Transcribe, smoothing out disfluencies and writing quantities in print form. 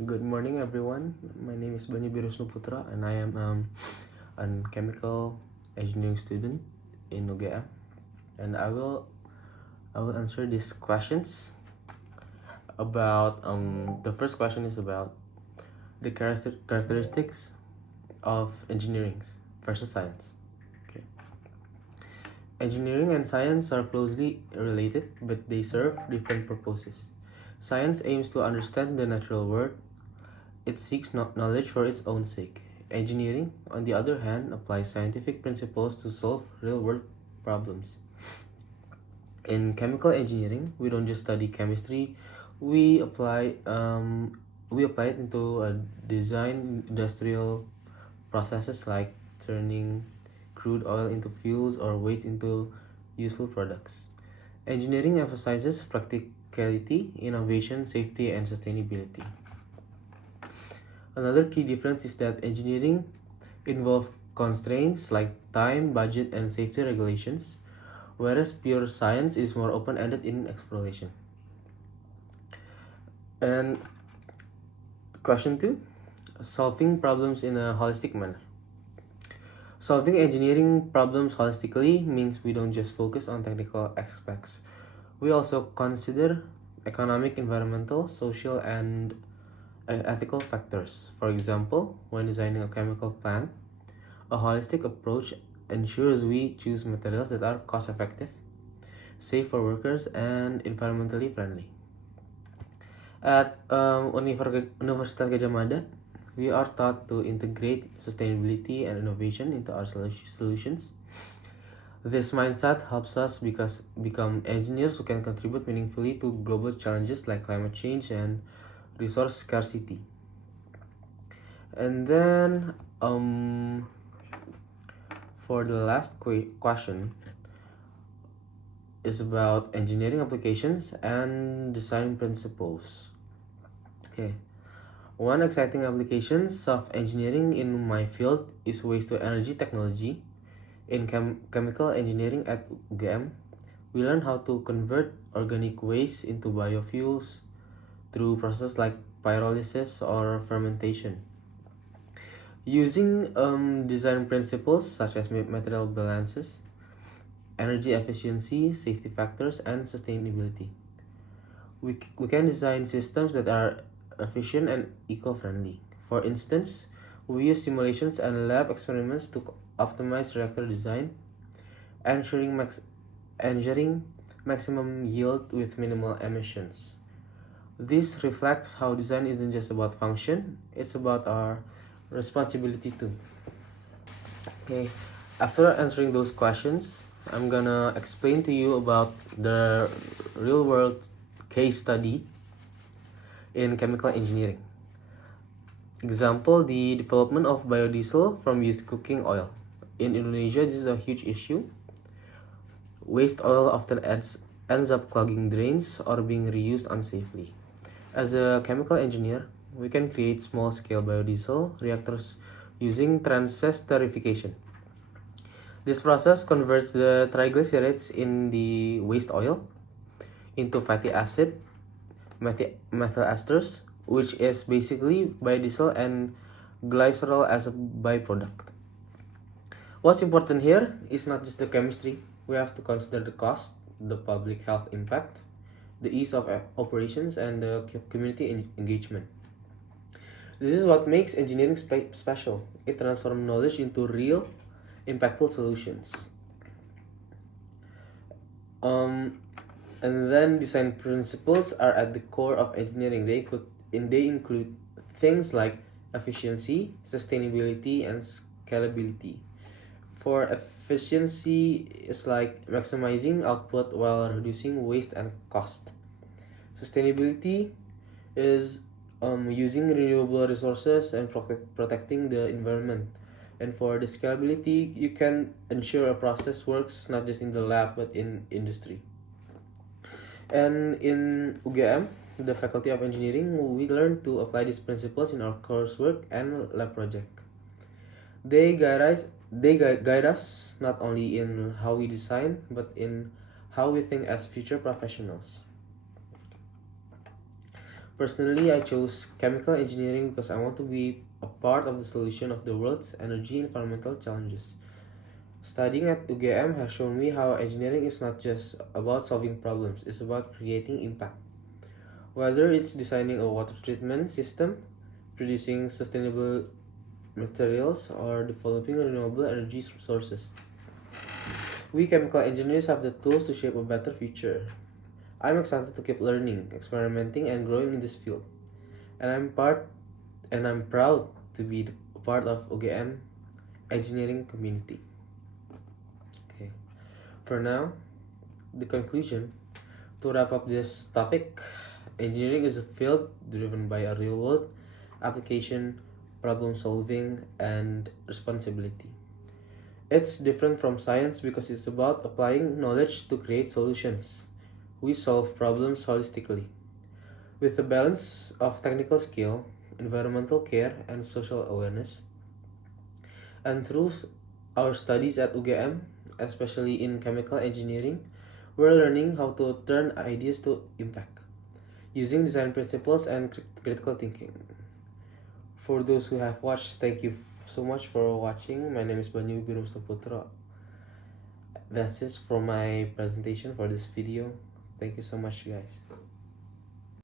Good morning, everyone. My name is Bani Birusno Putra, and I am a chemical engineering student in UGM. And I will answer these questions about the first question is about the characteristics of engineering versus science. Okay. Engineering and science are closely related, but they serve different purposes. Science aims to understand the natural world. It seeks knowledge for its own sake. Engineering, on the other hand, applies scientific principles to solve real-world problems. In chemical engineering, we don't just study chemistry; we apply it into a design industrial processes like turning crude oil into fuels or waste into useful products. Engineering emphasizes practicality, innovation, safety, and sustainability. Another key difference is that engineering involves constraints like time, budget, and safety regulations, whereas pure science is more open-ended in exploration. And question 2, solving problems in a holistic manner. Solving engineering problems holistically means we don't just focus on technical aspects. We also consider economic, environmental, social, and ethical factors. For example, when designing a chemical plant, a holistic approach ensures we choose materials that are cost effective, safe for workers, and environmentally friendly. At Universitas Gadjah Mada, we are taught to integrate sustainability and innovation into our solutions. This mindset helps us become engineers who can contribute meaningfully to global challenges like climate change and resource scarcity. And then, for the last question, is about engineering applications and design principles. Okay. One exciting application of engineering in my field is waste to energy technology. In chemical engineering at UGM, we learn how to convert organic waste into biofuels through processes like pyrolysis or fermentation. Using design principles such as material balances, energy efficiency, safety factors, and sustainability, we can design systems that are efficient and eco-friendly. For instance, we use simulations and lab experiments to optimize reactor design, ensuring maximum yield with minimal emissions. This reflects how design isn't just about function, it's about our responsibility too. Okay, after answering those questions, I'm gonna explain to you about the real world case study in chemical engineering. Example, the development of biodiesel from used cooking oil. In Indonesia, this is a huge issue. Waste oil often ends up clogging drains or being reused unsafely. As a chemical engineer, we can create small-scale biodiesel reactors using transesterification. This process converts the triglycerides in the waste oil into fatty acid, methyl esters, which is basically biodiesel, and glycerol as a byproduct. What's important here is not just the chemistry. We have to consider the cost, the public health impact, the ease of operations, and the community engagement. This is what makes engineering special. It transforms knowledge into real, impactful solutions. And then design principles are at the core of engineering. They include things like efficiency, sustainability, and scalability. For efficiency, it's like maximizing output while reducing waste and cost. Sustainability is using renewable resources and protecting the environment. And for the scalability, you can ensure a process works not just in the lab but in industry. And in UGM, the Faculty of Engineering, we learn to apply these principles in our coursework and lab project. They guide us not only in how we design but in how we think as future professionals. Personally, I chose chemical engineering because I want to be a part of the solution of the world's energy environmental challenges. Studying at UGM has shown me how engineering is not just about solving problems, it's about creating impact. Whether it's designing a water treatment system, producing sustainable materials, or developing renewable energy sources, we chemical engineers have the tools to shape a better future. I'm excited to keep learning, experimenting, and growing in this field. And I'm proud to be a part of UGM engineering community. Okay. For now, the conclusion. To wrap up this topic, engineering is a field driven by a real world application, problem solving, and responsibility. It's different from science because it's about applying knowledge to create solutions. We solve problems holistically, with a balance of technical skill, environmental care, and social awareness. And through our studies at UGM, especially in chemical engineering, we're learning how to turn ideas to impact using design principles and critical thinking. For those who have watched, thank you so much for watching. My name is Banyu Birum Saputra. That's it for my presentation for this video. Thank you so much, guys.